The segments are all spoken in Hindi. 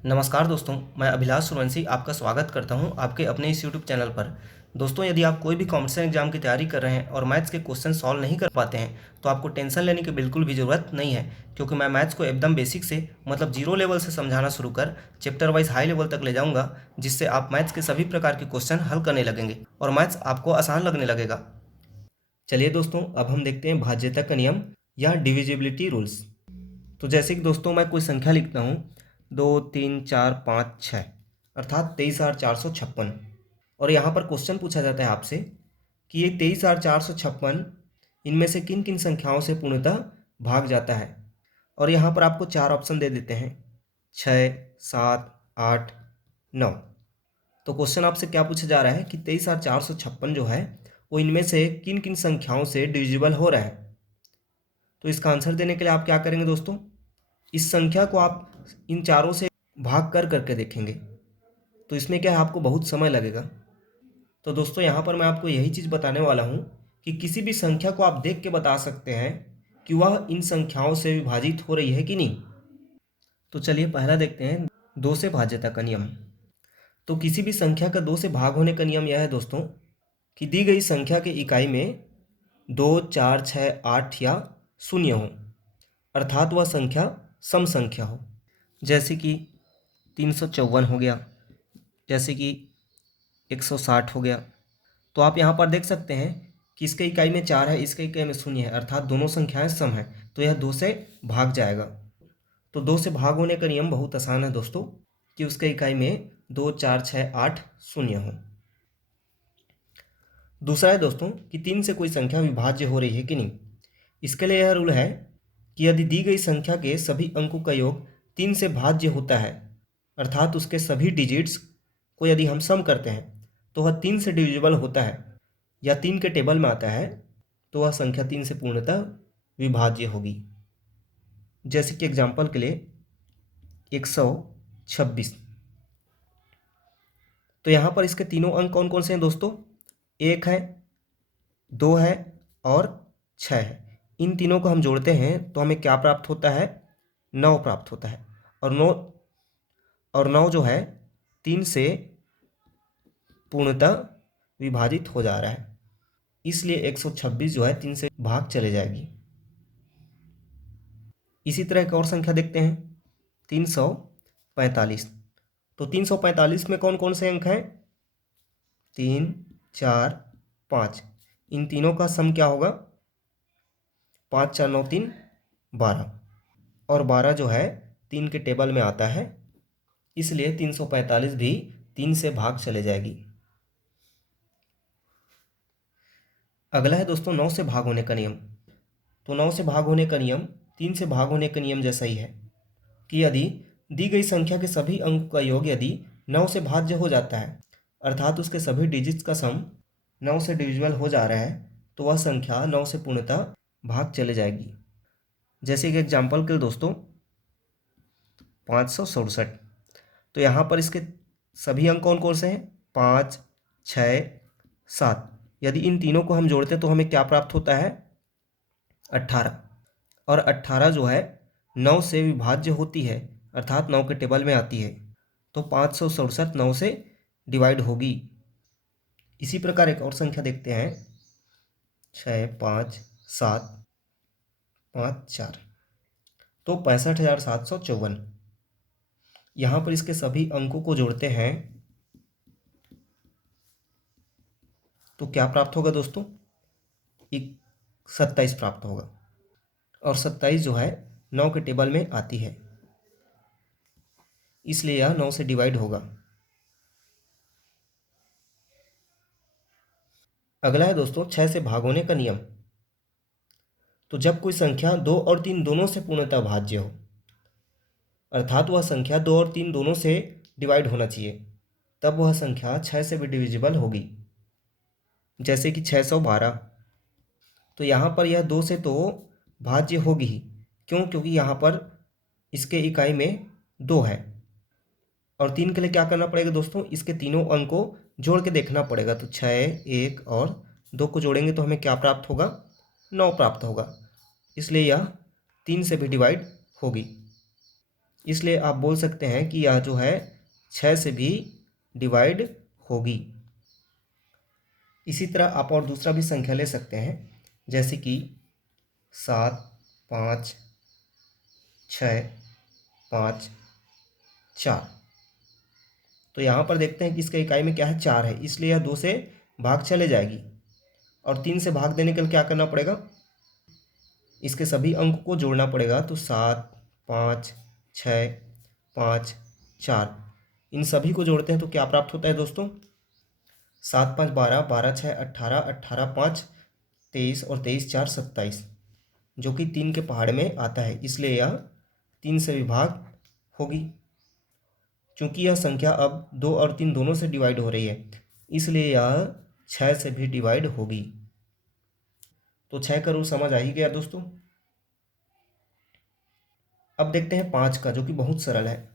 नमस्कार दोस्तों, मैं अभिलाष सूर्यवंशी आपका स्वागत करता हूं आपके अपने इस यूट्यूब चैनल पर। दोस्तों, यदि आप कोई भी कॉम्पिटिशन एग्जाम की तैयारी कर रहे हैं और मैथ्स के क्वेश्चन सॉल्व नहीं कर पाते हैं तो आपको टेंशन लेने की बिल्कुल भी ज़रूरत नहीं है, क्योंकि मैं मैथ्स को एकदम बेसिक से मतलब जीरो लेवल से समझाना शुरू कर चैप्टर वाइज हाई लेवल तक ले जाऊँगा, जिससे आप मैथ्स के सभी प्रकार के क्वेश्चन हल करने लगेंगे और मैथ्स आपको आसान लगने लगेगा। चलिए दोस्तों, अब हम देखते हैं भाज्यता का नियम या डिविजिबिलिटी रूल्स। तो जैसे कि दोस्तों मैं कोई संख्या लिखता हूँ 2 3 4 5 6, अर्थात 23,456। और यहाँ पर क्वेश्चन पूछा जाता है आपसे कि ये 23,456 इनमें से किन किन संख्याओं से पूर्णतः भाग जाता है। और यहाँ पर आपको चार ऑप्शन दे देते हैं, 6 7 8 9। तो क्वेश्चन आपसे क्या पूछा जा रहा है कि 23,456 जो है वो इनमें से किन किन संख्याओं से डिविजिबल हो रहा है। तो इसका आंसर देने के लिए आप क्या करेंगे दोस्तों, इस संख्या को आप इन चारों से भाग कर करके देखेंगे। तो इसमें क्या है, आपको बहुत समय लगेगा। तो दोस्तों यहाँ पर मैं आपको यही चीज़ बताने वाला हूँ कि किसी भी संख्या को आप देख के बता सकते हैं कि वह इन संख्याओं से विभाजित हो रही है कि नहीं। तो चलिए पहला देखते हैं, दो से भाज्यता का नियम। तो किसी भी संख्या का दो से भाग होने का नियम यह है दोस्तों कि दी गई संख्या के इकाई में 2 4 6 8 या 0 हो, अर्थात वह संख्या सम संख्या हो। जैसे कि 354 हो गया, जैसे कि 160 हो गया। तो आप यहाँ पर देख सकते हैं कि इसके इकाई में 4 है, इसके इकाई में 0 है, अर्थात दोनों संख्याएं सम हैं, तो यह 2 से भाग जाएगा। तो 2 से भाग होने का नियम बहुत आसान है दोस्तों कि उसके इकाई में 2 4 6 8 0 हो। दूसरा है दोस्तों कि 3 से कोई संख्या विभाज्य हो रही है कि नहीं। इसके लिए यह रूल है कि यदि दी गई संख्या के सभी अंकों का योग 3 से भाज्य होता है, अर्थात उसके सभी डिजिट्स को यदि हम सम करते हैं तो वह 3 से डिविजिबल होता है या 3 के टेबल में आता है, तो वह संख्या 3 से पूर्णतः विभाज्य होगी। जैसे कि एग्जाम्पल के लिए 126। तो यहाँ पर इसके तीनों अंक कौन कौन से हैं दोस्तों, 1 है, 2 है और 6 है। इन तीनों को हम जोड़ते हैं तो हमें क्या प्राप्त होता है, 9 प्राप्त होता है। और 9 जो है 3 से पूर्णतः विभाजित हो जा रहा है, इसलिए 126 जो है 3 से भाग चले जाएगी। इसी तरह एक और संख्या देखते हैं, 345। तो 345 में कौन कौन से अंक हैं, 3 4 5। इन तीनों का सम क्या होगा, 5 4 9 3 12। और 12 जो है 3 के टेबल में आता है, इसलिए 345 भी 3 से भाग चले जाएगी। अगला है दोस्तों 9 से भाग होने का नियम। तो 9 से भाग होने का नियम 3 से भाग होने का नियम जैसा ही है कि यदि दी गई संख्या के सभी अंकों का योग यदि 9 से भाज्य हो जाता है, अर्थात उसके सभी डिजिट्स का सम 9 से डिविजिबल हो जा रहा है, तो वह संख्या 9 से पूर्णतः भाग चले जाएगी। जैसे कि एग्जाम्पल के लिए दोस्तों 567। तो यहाँ पर इसके सभी अंक कौन कौन से हैं, 5 6 7। यदि इन तीनों को हम जोड़ते हैं तो हमें क्या प्राप्त होता है, 18। और 18 जो है 9 से विभाज्य होती है, अर्थात 9 के टेबल में आती है, तो 567 9 से डिवाइड होगी। इसी प्रकार एक और संख्या देखते हैं, 6 5 7 5 4। तो 65,754। यहाँ पर इसके सभी अंकों को जोड़ते हैं तो क्या प्राप्त होगा दोस्तों, 27 प्राप्त होगा। और 27 जो है 9 के टेबल में आती है, इसलिए यह 9 से डिवाइड होगा। अगला है दोस्तों 6 से भाग होने का नियम। तो जब कोई संख्या 2 और 3 दोनों से पूर्णतः भाज्य हो, अर्थात वह संख्या 2 और 3 दोनों से डिवाइड होना चाहिए, तब वह संख्या 6 से भी डिविजिबल होगी। जैसे कि 612। तो यहाँ पर यह 2 से तो भाज्य होगी ही, क्यों, क्योंकि यहाँ पर इसके इकाई में 2 है। और 3 के लिए क्या करना पड़ेगा दोस्तों, इसके तीनों अंक को जोड़ के देखना पड़ेगा। तो 6 1 और 2 को जोड़ेंगे तो हमें क्या प्राप्त होगा, 9 प्राप्त होगा, इसलिए यह 3 से भी डिवाइड होगी। इसलिए आप बोल सकते हैं कि यह जो है 6 से भी डिवाइड होगी। इसी तरह आप और दूसरा भी संख्या ले सकते हैं, जैसे कि 7, 5, 6, 5, 4। तो यहाँ पर देखते हैं कि इसका इकाई में क्या है, 4 है, इसलिए यह 2 से भाग चले जाएगी। और 3 से भाग देने के लिए क्या करना पड़ेगा, इसके सभी अंक को जोड़ना पड़ेगा। तो 7, 5, 6, 5, 4, इन सभी को जोड़ते हैं तो क्या प्राप्त होता है दोस्तों, 7, 5, 12, 12, 6, 18, 18, 5, 23 और 23, 4, 27, जो कि 3 के पहाड़ में आता है, इसलिए यह 3 से विभाग होगी। चूंकि यह संख्या अब 2 और 3 दोनों से डिवाइड हो रही है, इसलिए यह 6 से भी डिवाइड होगी। तो 6 का रूल समझ आ ही गया दोस्तों। अब देखते हैं 5 का, जो कि बहुत सरल है।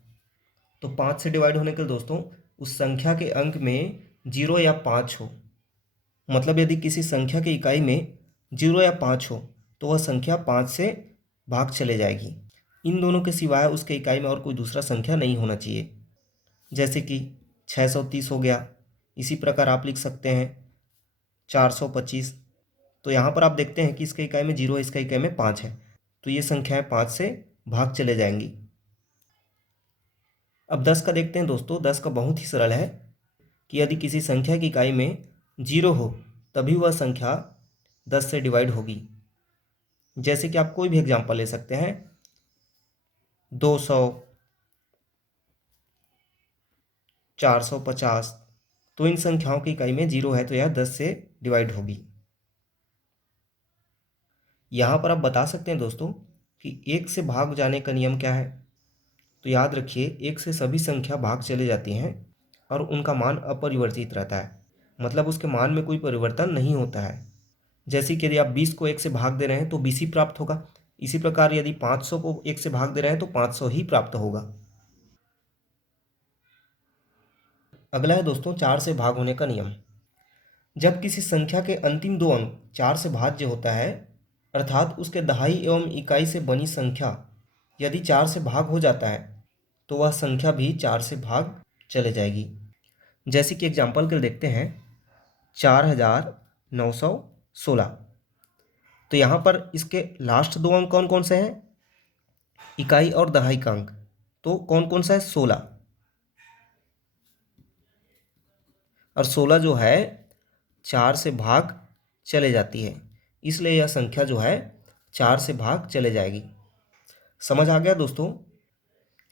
तो 5 से डिवाइड होने के लिए दोस्तों उस संख्या के अंक में 0 या 5 हो। मतलब यदि किसी संख्या की इकाई में 0 या 5 हो तो वह संख्या 5 से भाग चले जाएगी। इन दोनों के सिवाय उसके इकाई में और कोई दूसरा संख्या नहीं होना चाहिए। जैसे कि 630 हो गया। इसी प्रकार आप लिख सकते हैं 425। तो यहाँ पर आप देखते हैं कि इसके इकाई में 0 है, इसका इकाई में 5 है, तो ये संख्याएं 5 से भाग चले जाएंगी। अब 10 का देखते हैं दोस्तों। 10 का बहुत ही सरल है कि यदि किसी संख्या की इकाई में 0 हो तभी वह संख्या 10 से डिवाइड होगी। जैसे कि आप कोई भी एग्जांपल ले सकते हैं, 200, 450। तो इन संख्याओं की इकाई में 0 है तो यह 10 से डिवाइड होगी। यहाँ पर आप बता सकते हैं दोस्तों कि 1 से भाग जाने का नियम क्या है। तो याद रखिए 1 से सभी संख्या भाग चले जाती हैं और उनका मान अपरिवर्तित रहता है, मतलब उसके मान में कोई परिवर्तन नहीं होता है। जैसे कि यदि आप 20 को 1 से भाग दे रहे हैं तो 20 ही प्राप्त होगा। इसी प्रकार यदि 500 को 1 से भाग दे रहे हैं तो 500 ही प्राप्त होगा। अगला है दोस्तों 4 से भाग होने का नियम। जब किसी संख्या के अंतिम दो अंक 4 से भाज्य होता है, अर्थात उसके दहाई एवं इकाई से बनी संख्या यदि 4 से भाग हो जाता है तो वह संख्या भी 4 से भाग चले जाएगी। जैसे कि एग्जाम्पल के लिए देखते हैं 4916। तो यहाँ पर इसके लास्ट दो अंक कौन कौन से हैं, इकाई और दहाई का अंक। तो कौन कौन सा है, 16। और 16 जो है 4 से भाग चले जाती है, इसलिए यह संख्या जो है 4 से भाग चले जाएगी। समझ आ गया दोस्तों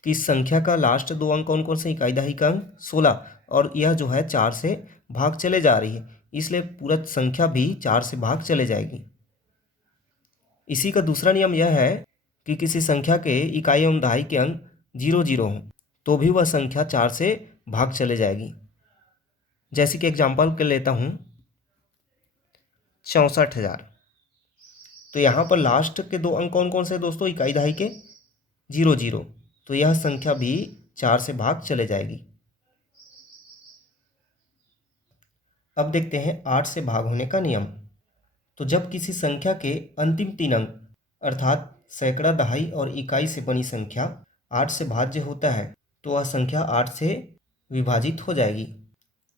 कि इस संख्या का लास्ट दो अंक कौन कौन से, इकाई दहाई का अंक 16, और यह जो है 4 से भाग चले जा रही है, इसलिए पूरा संख्या भी 4 से भाग चले जाएगी। इसी का दूसरा नियम यह है कि किसी संख्या के इकाई एवं दहाई के अंक 0 0 हों तो भी वह संख्या 4 से भाग चले जाएगी। जैसे कि एग्जाम्पल के लेता हूँ 64,000। तो यहाँ पर लास्ट के दो अंक कौन कौन से दोस्तों, इकाई दहाई के 0 0, तो यह संख्या भी 4 से भाग चले जाएगी। अब देखते हैं 8 से भाग होने का नियम। तो जब किसी संख्या के अंतिम तीन अंक अर्थात सैकड़ा, दहाई और इकाई से बनी संख्या 8 से भाज्य होता है तो वह संख्या 8 से विभाजित हो जाएगी।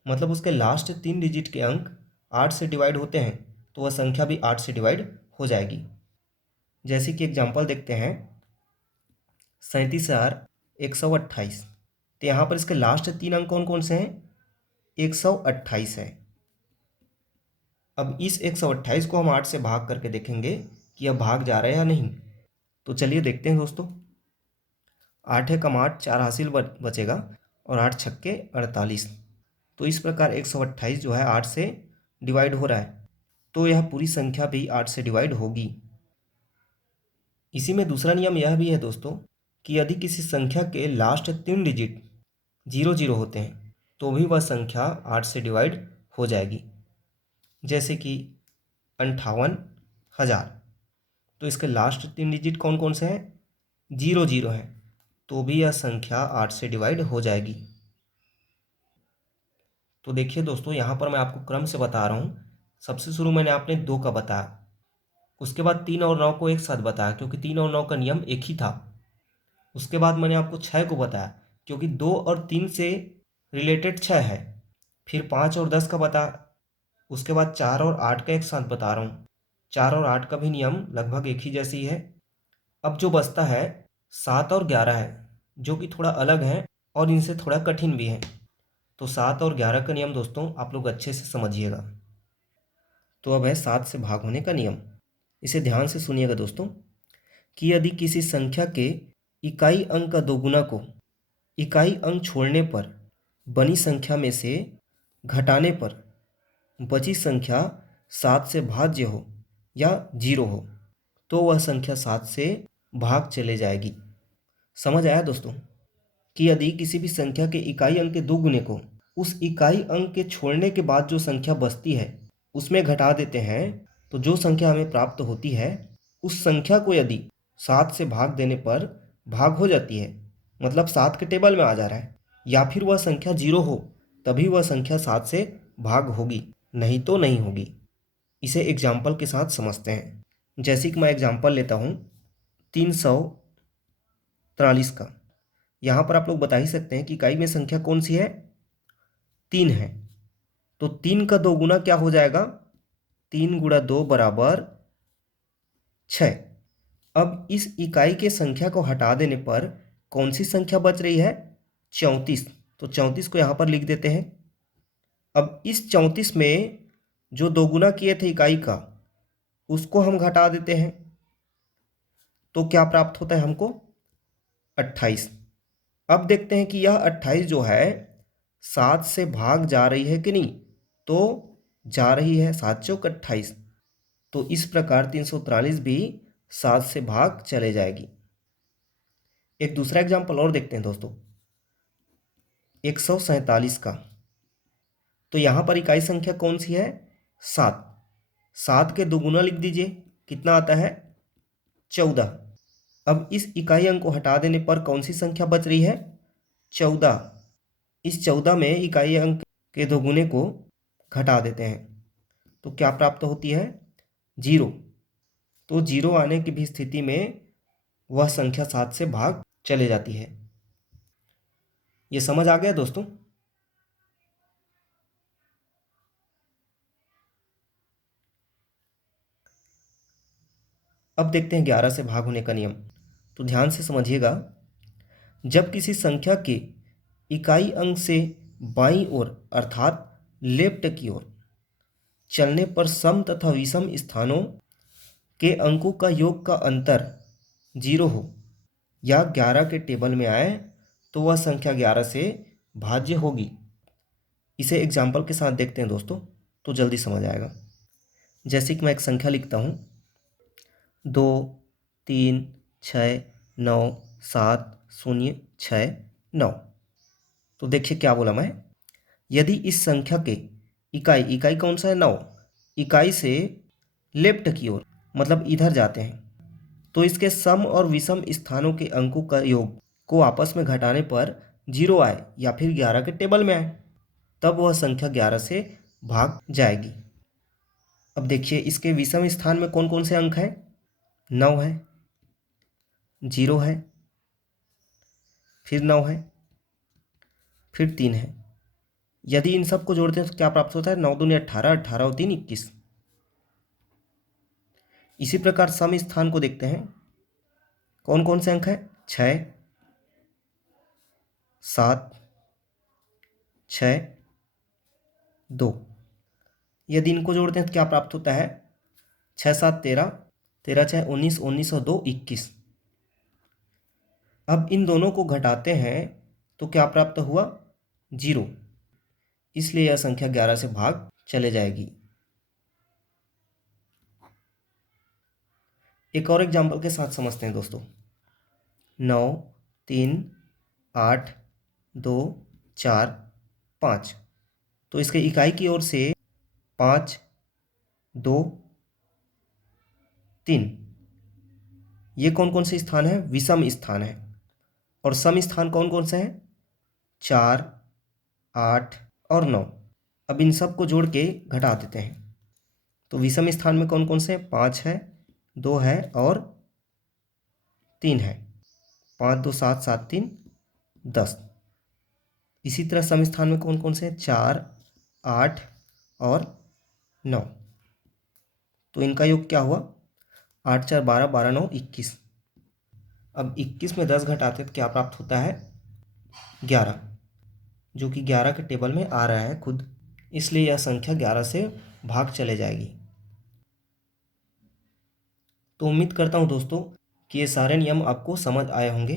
मतलब उसके लास्ट 3 डिजिट के अंक 8 से डिवाइड होते हैं तो वह संख्या भी 8 से डिवाइड हो जाएगी। जैसे कि एग्जाम्पल देखते हैं 37,128। तो यहाँ पर इसके लास्ट 3 अंक कौन कौन से हैं, 128 है। अब इस 128 को हम 8 से भाग करके देखेंगे कि यह भाग जा रहा है या नहीं। तो चलिए देखते हैं दोस्तों। 8 है कम 8, 4 हासिल बचेगा और 8 छक्के 48। तो इस प्रकार 128 जो है 8 से डिवाइड हो रहा है, तो यह पूरी संख्या भी 8 से डिवाइड होगी। इसी में दूसरा नियम यह भी है दोस्तों कि यदि किसी संख्या के लास्ट 3 डिजिट 0 0 होते हैं तो भी वह संख्या 8 से डिवाइड हो जाएगी। जैसे कि 58,000। तो इसके लास्ट 3 डिजिट कौन कौन से हैं, 0 0 है, तो भी यह संख्या 8 से डिवाइड हो जाएगी। तो देखिए दोस्तों यहाँ पर मैं आपको क्रम से बता रहा हूँ। सबसे शुरू मैंने आपने 2 का बताया, उसके बाद 3 और 9 को एक साथ बताया क्योंकि 3 और 9 का नियम एक ही था। उसके बाद मैंने आपको 6 को बताया, क्योंकि 2 और 3 से रिलेटेड 6 है। फिर 5 और 10 का बता, उसके बाद 4 और 8 का एक साथ बता रहा हूँ। 4 और 8 का भी नियम लगभग एक ही जैसी है। अब जो बचता है 7 और 11 है, जो कि थोड़ा अलग है और इनसे थोड़ा कठिन भी है। तो 7 और 11 का नियम दोस्तों आप लोग अच्छे से समझिएगा। तो अब है 7 से भाग होने का नियम। इसे ध्यान से सुनिएगा दोस्तों, कि यदि किसी संख्या के इकाई अंक का दोगुना को इकाई अंक छोड़ने पर बनी संख्या में से घटाने पर बची संख्या 7 से भाज्य हो या 0 हो, तो वह संख्या 7 से भाग चले जाएगी। समझ आया दोस्तों, कि यदि किसी भी संख्या के इकाई अंक के दो गुने को उस इकाई अंक के छोड़ने के बाद जो संख्या बचती है उसमें घटा देते हैं, तो जो संख्या हमें प्राप्त होती है उस संख्या को यदि 7 से भाग देने पर भाग हो जाती है, मतलब 7 के टेबल में आ जा रहा है, या फिर वह संख्या 0 हो, तभी वह संख्या 7 से भाग होगी, नहीं तो नहीं होगी। इसे एग्जाम्पल के साथ समझते हैं। जैसे कि मैं एग्जाम्पल लेता हूँ 343 का। यहाँ पर आप लोग बता ही सकते हैं कि इकाई में संख्या कौन सी है, 3 है। तो 3 का दोगुना क्या हो जाएगा, 3 गुणा 2 बराबर 6। अब इस इकाई के संख्या को हटा देने पर कौन सी संख्या बच रही है, 34। तो 34 को यहाँ पर लिख देते हैं। अब इस 34 में जो दोगुना किए थे इकाई का, उसको हम घटा देते हैं, तो क्या प्राप्त होता है हमको, 28। अब देखते हैं कि यह 28 जो है 7 से भाग जा रही है कि नहीं, तो जा रही है, 7 चौक 28। तो इस प्रकार 343 भी 7 से भाग चले जाएगी। एक दूसरा एग्जाम्पल और देखते हैं दोस्तों, 147 का। तो यहाँ पर इकाई संख्या कौन सी है, 7। 7 के दोगुना लिख दीजिए, कितना आता है, 14। अब इस इकाई अंक को हटा देने पर कौन सी संख्या बच रही है, 14। इस 14 में इकाई अंक के दोगुने को घटा देते हैं, तो क्या प्राप्त होती है, 0। तो 0 आने की भी स्थिति में वह संख्या 7 से भाग चले जाती है। ये समझ आ गया दोस्तों। अब देखते हैं 11 से भाग होने का नियम। तो ध्यान से समझिएगा, जब किसी संख्या के इकाई अंक से बाईं ओर अर्थात लेफ्ट की ओर चलने पर सम तथा विषम स्थानों के अंकों का योग का अंतर 0 हो या 11 के टेबल में आए, तो वह संख्या 11 से भाज्य होगी। इसे एग्जाम्पल के साथ देखते हैं दोस्तों, तो जल्दी समझ आएगा। जैसे कि मैं एक संख्या लिखता हूँ, 2 3 6 9 7 0 6 9। तो देखिए क्या बोला मैं, यदि इस संख्या के इकाई कौन सा है, 9, इकाई से लेफ्ट की ओर मतलब इधर जाते हैं, तो इसके सम और विषम स्थानों के अंकों का योग को आपस में घटाने पर 0 आए या फिर 11 के टेबल में आए, तब वह संख्या 11 से भाग जाएगी। अब देखिए इसके विषम स्थान में कौन कौन से अंक हैं, 9 है, 0 है, फिर 9 है, फिर 3 है। यदि इन सब को जोड़ते हैं तो क्या प्राप्त होता है, 9 दूनी 18, 18 और 3 21। इसी प्रकार सम स्थान को देखते हैं, कौन कौन से अंक है, 6 7 6 2। यदि इनको जोड़ते हैं तो क्या प्राप्त होता है, 6 7 13, 13 6 19, 19 और 2 21। अब इन दोनों को घटाते हैं तो क्या प्राप्त हुआ, 0। इसलिए यह संख्या 11 से भाग चले जाएगी। एक और एग्जाम्पल के साथ समझते हैं दोस्तों, 9 3 8 2 4 5। तो इसके इकाई की ओर से 5 2 3, ये कौन कौन से स्थान है, विषम स्थान है। और सम स्थान कौन कौन से हैं, 4 8 और 9। अब इन सब को जोड़ के घटा देते हैं, तो विषम स्थान में कौन कौन से, 5 है, 2 है और 3 है। 5 2 7 7 3 10। इसी तरह सम स्थान में कौन कौन से हैं? 4 8 और 9। तो इनका योग क्या हुआ? 8 4 12 12 9 21। अब 21 में 10 घटाते तो क्या प्राप्त होता है? 11, जो कि 11 के टेबल में आ रहा है खुद, इसलिए यह संख्या 11 से भाग चले जाएगी। तो उम्मीद करता हूँ दोस्तों कि ये सारे नियम आपको समझ आए होंगे।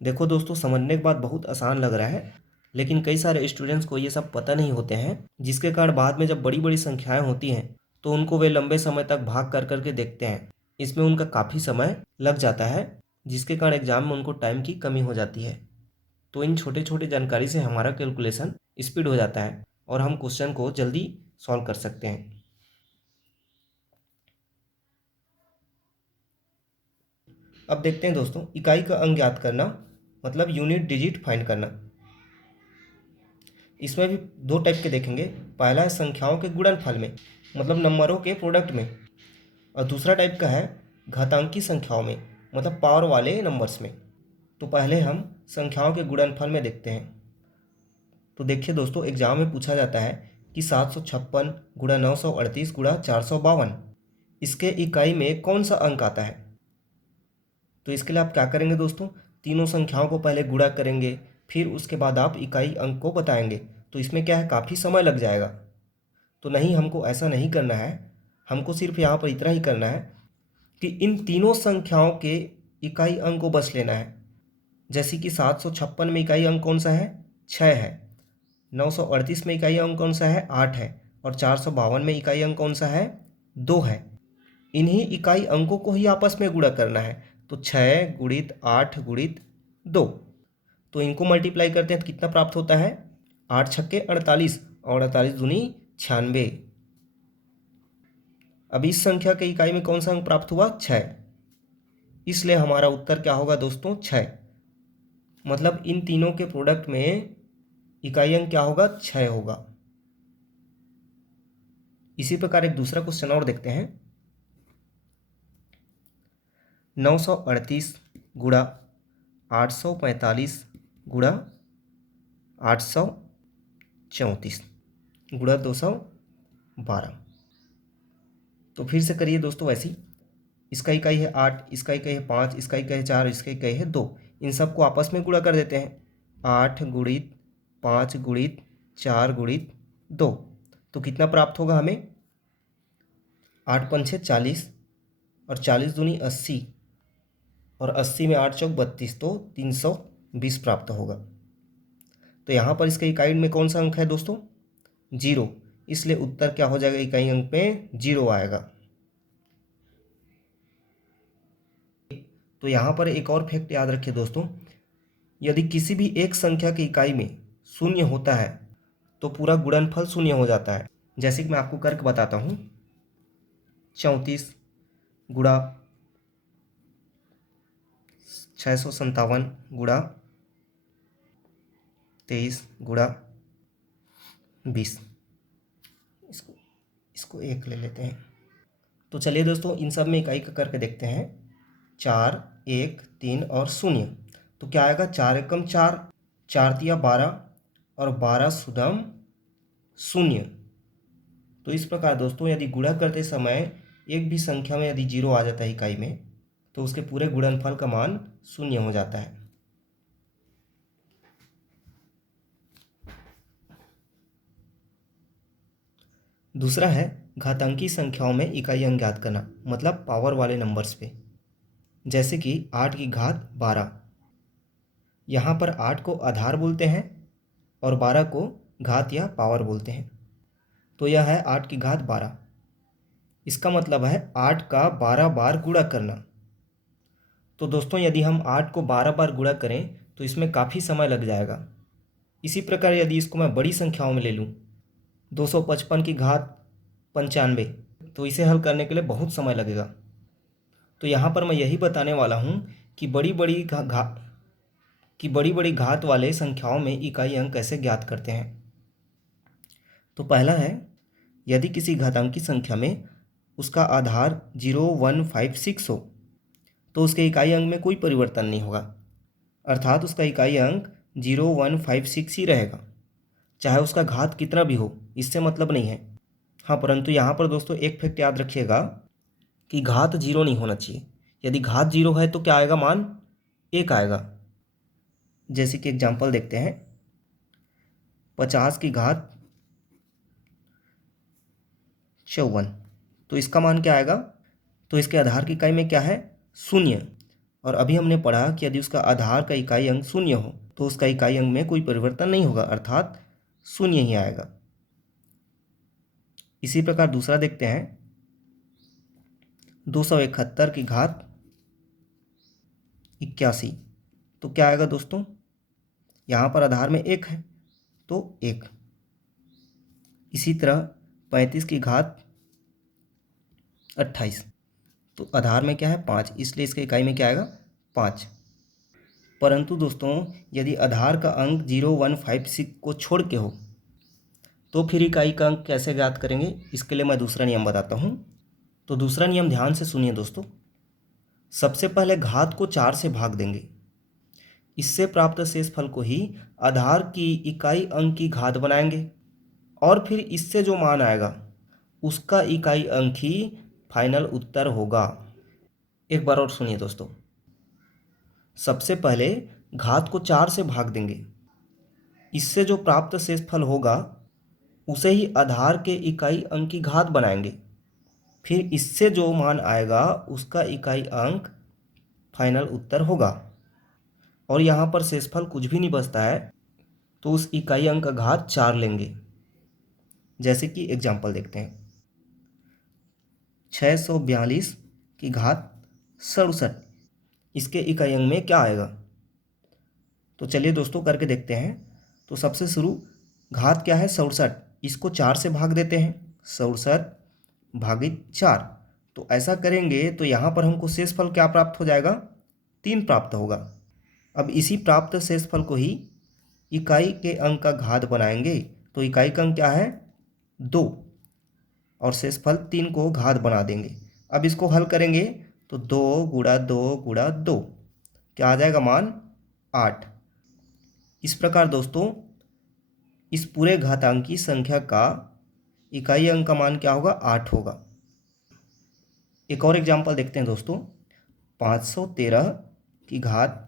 देखो दोस्तों, समझने के बाद बहुत आसान लग रहा है, लेकिन कई सारे स्टूडेंट्स को ये सब पता नहीं होते हैं, जिसके कारण बाद में जब बड़ी बड़ी संख्याएं होती हैं तो उनको वे लंबे समय तक भाग कर करके देखते हैं। इसमें उनका काफ़ी समय लग जाता है, जिसके कारण एग्जाम में उनको टाइम की कमी हो जाती है। तो इन छोटे छोटे जानकारी से हमारा कैलकुलेशन स्पीड हो जाता है और हम क्वेश्चन को जल्दी सॉल्व कर सकते हैं। अब देखते हैं दोस्तों, इकाई का अंक ज्ञात करना मतलब यूनिट डिजिट फाइंड करना। इसमें भी दो टाइप के देखेंगे। पहला है संख्याओं के गुणनफल में, मतलब नंबरों के प्रोडक्ट में, और दूसरा टाइप का है घातांकी संख्याओं में, मतलब पावर वाले नंबर्स में। तो पहले हम संख्याओं के गुणनफल में देखते हैं। तो देखिए दोस्तों, एग्जाम में पूछा जाता है कि 756 गुणा 938 गुणा 452, इसके इकाई में कौन सा अंक आता है। तो इसके लिए आप क्या करेंगे दोस्तों, तीनों संख्याओं को पहले गुणा करेंगे, फिर उसके बाद आप इकाई अंक को बताएंगे। तो इसमें क्या है, काफ़ी समय लग जाएगा। तो नहीं, हमको ऐसा नहीं करना है। हमको सिर्फ यहाँ पर इतना ही करना है कि इन तीनों संख्याओं के इकाई अंक को बस लेना है। जैसे कि 756 में इकाई अंक कौन सा है? 6 है। 938 में इकाई अंक कौन सा है? 8 है। और 452 में इकाई अंक कौन सा है? 2 है। इन्हीं इकाई अंकों को ही आपस में गुणा करना है। तो 6 गुणित 8 गुणित 2, तो इनको मल्टीप्लाई करते हैं तो कितना प्राप्त होता है? 8 छक्के 48 और 48 दूनी 96। अब इस संख्या के इकाई में कौन सा अंक प्राप्त हुआ? 6। इसलिए हमारा उत्तर क्या होगा दोस्तों? 6। मतलब इन तीनों के प्रोडक्ट में इकाई अंक क्या होगा? 6 होगा। इसी प्रकार एक दूसरा क्वेश्चन और देखते हैं। 938 गुणा 845 गुणा 834 गुणा 212। तो फिर से करिए दोस्तों वैसी। इसका इकाई है 8, इसका इकाई है 5, इसका इकाई है 4, इसका इकाई है 2। इन सबको आपस में गुणा कर देते हैं। 8 गुणित 5 गुणित 4 गुणित 2, तो कितना प्राप्त होगा हमें? 8 पंछे 40 और 40 दूनी 80 और 80 में 8 चौक 32, तो 320 प्राप्त होगा। तो यहाँ पर इसके इकाई में कौन सा अंक है दोस्तों? 0। इसलिए उत्तर क्या हो जाएगा? इकाई अंक में 0 आएगा। तो यहाँ पर एक और फैक्ट याद रखिए दोस्तों, यदि किसी भी एक संख्या की इकाई में शून्य होता है तो पूरा गुणनफल शून्य हो जाता है। जैसे कि मैं आपको करके बताता हूँ। 34 गुणा 657 गुणा 23 गुणा 20। इसको 1 ले लेते हैं। तो चलिए दोस्तों, इन सब में इकाई का करके देखते हैं। 4 1 3 और 0। तो क्या आएगा? 4 एकम 4, 4 तिया 12 और 12 सुदम 0। तो इस प्रकार दोस्तों, यदि गुणा करते समय एक भी संख्या में यदि 0 आ जाता है इकाई में, तो उसके पूरे गुणनफल का मान 0 हो जाता है। दूसरा है घातांकी संख्याओं में इकाई अंक ज्ञात करना, मतलब पावर वाले नंबर्स पे। जैसे कि 8 की घात 12। यहाँ पर 8 को आधार बोलते हैं और 12 को घात या पावर बोलते हैं। तो यह है 8 की घात 12। इसका मतलब है 8 का 12 बार गुणा करना। तो दोस्तों, यदि हम 8 को 12 बार गुणा करें तो इसमें काफ़ी समय लग जाएगा। इसी प्रकार यदि इसको मैं बड़ी संख्याओं में ले लूँ, 255 की घात 95, तो इसे हल करने के लिए बहुत समय लगेगा। तो यहाँ पर मैं यही बताने वाला हूँ कि बड़ी बड़ी घात वाले संख्याओं में इकाई अंक कैसे ज्ञात करते हैं। तो पहला है, यदि किसी घातांकी संख्या में उसका आधार 0 1 5 6 हो तो उसके इकाई अंक में कोई परिवर्तन नहीं होगा, अर्थात उसका इकाई अंक 0156 ही रहेगा, चाहे उसका घात कितना भी हो, इससे मतलब नहीं है। हाँ, परंतु यहाँ पर दोस्तों एक फैक्ट याद रखिएगा कि घात 0 नहीं होना चाहिए। यदि घात 0 है तो क्या आएगा, मान 1 आएगा। जैसे कि एग्जाम्पल देखते हैं, 50 की घात 54, तो इसका मान क्या आएगा, तो इसके आधार की इकाई में क्या है, 0। और अभी हमने पढ़ा कि यदि उसका आधार का इकाई अंक 0 हो तो उसका इकाई अंक में कोई परिवर्तन नहीं होगा, अर्थात 0 ही आएगा। इसी प्रकार दूसरा देखते हैं, 271 की घात 81, तो क्या आएगा दोस्तों, यहाँ पर आधार में 1 है तो 1। इसी तरह 35 की घात 28, तो आधार में क्या है, 5, इसलिए इसके इकाई में क्या आएगा, 5। परंतु दोस्तों यदि आधार का अंक 0156 को छोड़ के हो तो फिर इकाई का अंक कैसे ज्ञात करेंगे, इसके लिए मैं दूसरा नियम बताता हूँ। तो दूसरा नियम ध्यान से सुनिए दोस्तों। सबसे पहले घात को 4 से भाग देंगे, इससे प्राप्त शेषफल को ही आधार की इकाई अंक की घात बनाएंगे, और फिर इससे जो मान आएगा उसका इकाई अंक ही फाइनल उत्तर होगा। एक बार और सुनिए दोस्तों, सबसे पहले घात को 4 से भाग देंगे, इससे जो प्राप्त शेषफल होगा उसे ही आधार के इकाई अंक की घात बनाएंगे, फिर इससे जो मान आएगा उसका इकाई अंक फाइनल उत्तर होगा। और यहाँ पर शेषफल कुछ भी नहीं बचता है तो उस इकाई अंक का घात 4 लेंगे। जैसे कि एग्जाम्पल देखते हैं, 642 की घात 67, इसके इकाई अंक में क्या आएगा, तो चलिए दोस्तों करके देखते हैं। तो सबसे शुरू घात क्या है, 67, इसको 4 से भाग देते हैं, 67 भागित 4। तो ऐसा करेंगे तो यहाँ पर हमको शेषफल क्या प्राप्त हो जाएगा, 3 प्राप्त होगा। अब इसी प्राप्त शेषफल को ही इकाई के अंक का घात बनाएंगे, तो इकाई का अंक क्या है, 2, और शेषफल 3 को घात बना देंगे। अब इसको हल करेंगे तो 2 गुणा 2 गुणा 2, क्या आ जाएगा मान, 8। इस प्रकार दोस्तों इस पूरे घातांकी संख्या का इकाई अंक का मान क्या होगा, 8 होगा। एक और एग्जाम्पल देखते हैं दोस्तों, 513 की घात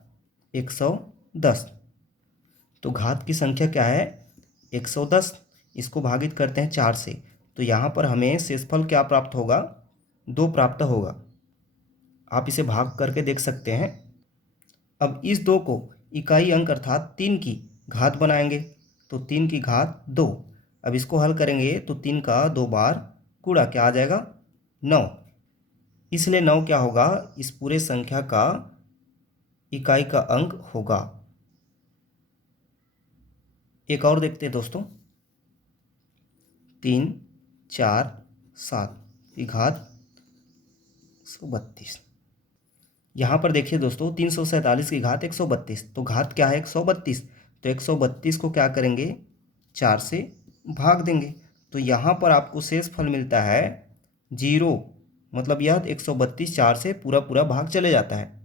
110, तो घात की संख्या क्या है, 110, इसको भागित करते हैं 4 से, तो यहाँ पर हमें शेषफल क्या प्राप्त होगा, 2 प्राप्त होगा। आप इसे भाग करके देख सकते हैं। अब इस 2 को इकाई अंक अर्थात 3 की घात बनाएंगे, तो 3 की घात 2। अब इसको हल करेंगे तो 3 का 2 बार गुणा, क्या आ जाएगा, 9। इसलिए 9 क्या होगा, इस पूरे संख्या का इकाई का अंक होगा। एक और देखते हैं दोस्तों, 3 4 7 की घात 132, यहाँ पर देखिए दोस्तों 347 की घात 132, तो घात क्या है, 132, तो 132 को क्या करेंगे, 4 से भाग देंगे, तो यहाँ पर आपको शेषफल मिलता है 0, मतलब यह 132 4 से पूरा पूरा भाग चले जाता है।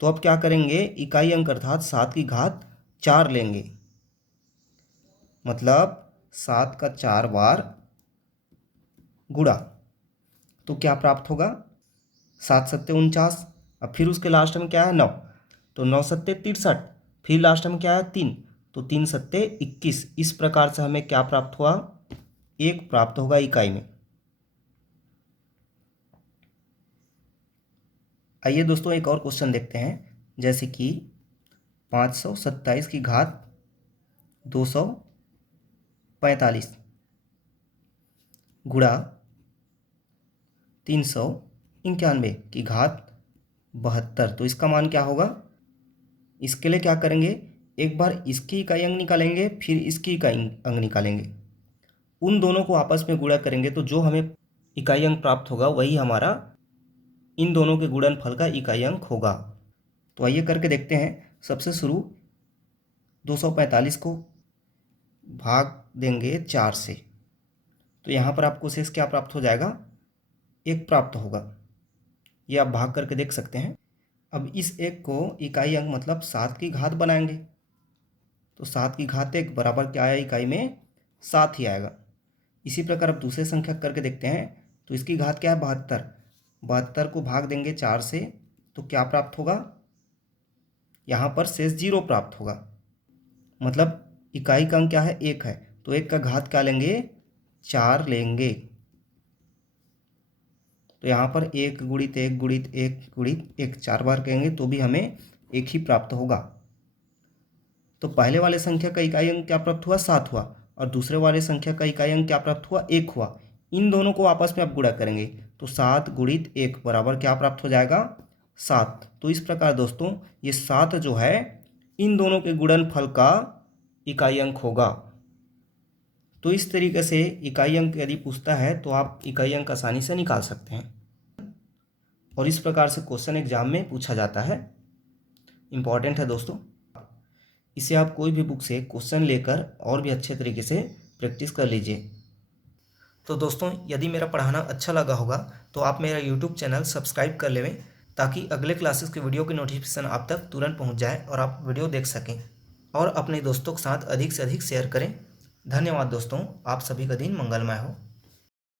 तो अब क्या करेंगे, इकाई अंक अर्थात 7 की घात 4 लेंगे, मतलब 7 का 4 बार गुणा, तो क्या प्राप्त होगा, 7 सत्ते 49। अब फिर उसके लास्ट में क्या है, 9, तो 9 सत्ते 63, फिर लास्ट में क्या है, 3, तो 3 सत्ते 21। इस प्रकार से हमें क्या प्राप्त हुआ, 1 प्राप्त होगा इकाई में। आइए दोस्तों एक और क्वेश्चन देखते हैं, जैसे कि 527 की घात 245 गुणा 391 की घात 72, तो इसका मान क्या होगा। इसके लिए क्या करेंगे, एक बार इसकी इकाई अंक निकालेंगे, फिर इसकी इकाई अंक निकालेंगे, उन दोनों को आपस में गुणा करेंगे, तो जो हमें इकाई अंक प्राप्त होगा वही हमारा इन दोनों के गुणनफल का इकाई अंक होगा। तो आइए करके देखते हैं। सबसे शुरू 245 को भाग देंगे 4 से, तो यहाँ पर आपको शेष क्या प्राप्त हो जाएगा, 1 प्राप्त होगा। ये आप भाग करके देख सकते हैं। अब इस 1 को इकाई अंक मतलब 7 की घात बनाएंगे, तो 7 की घात 1 बराबर क्या आया, इकाई में 7 ही आएगा। इसी प्रकार अब दूसरे संख्या करके देखते हैं, तो इसकी घात क्या है, 72। 72 को भाग देंगे 4 से, तो क्या प्राप्त होगा, यहाँ पर शेष 0 प्राप्त होगा। मतलब इकाई का अंक क्या है, 1 है, तो 1 का घात क्या लेंगे, 4 लेंगे। तो यहाँ पर 1 गुणित 1 गुणित 1 गुणित 1 4 बार कहेंगे तो भी हमें 1 ही प्राप्त होगा। तो पहले वाले संख्या का इकाई अंक क्या प्राप्त हुआ, 7 हुआ, और दूसरे वाले संख्या का इकाई अंक क्या प्राप्त हुआ, 1 हुआ। इन दोनों को आपस में आप गुणा करेंगे, तो 7 गुणित 1 बराबर क्या प्राप्त हो जाएगा, 7। तो इस प्रकार दोस्तों ये 7 जो है इन दोनों के गुणनफल का इकाई अंक होगा। तो इस तरीके से इकाई अंक यदि पूछता है तो आप इकाई अंक आसानी से निकाल सकते हैं, और इस प्रकार से क्वेश्चन एग्जाम में पूछा जाता है। इम्पॉर्टेंट है दोस्तों, इसे आप कोई भी बुक से क्वेश्चन लेकर और भी अच्छे तरीके से प्रैक्टिस कर लीजिए। तो दोस्तों यदि मेरा पढ़ाना अच्छा लगा होगा तो आप मेरा यूट्यूब चैनल सब्सक्राइब कर लें, ताकि अगले क्लासेस के वीडियो की नोटिफिकेशन आप तक तुरंत पहुंच जाए और आप वीडियो देख सकें, और अपने दोस्तों के साथ अधिक से अधिक शेयर करें। धन्यवाद दोस्तों, आप सभी का दिन मंगलमय हो।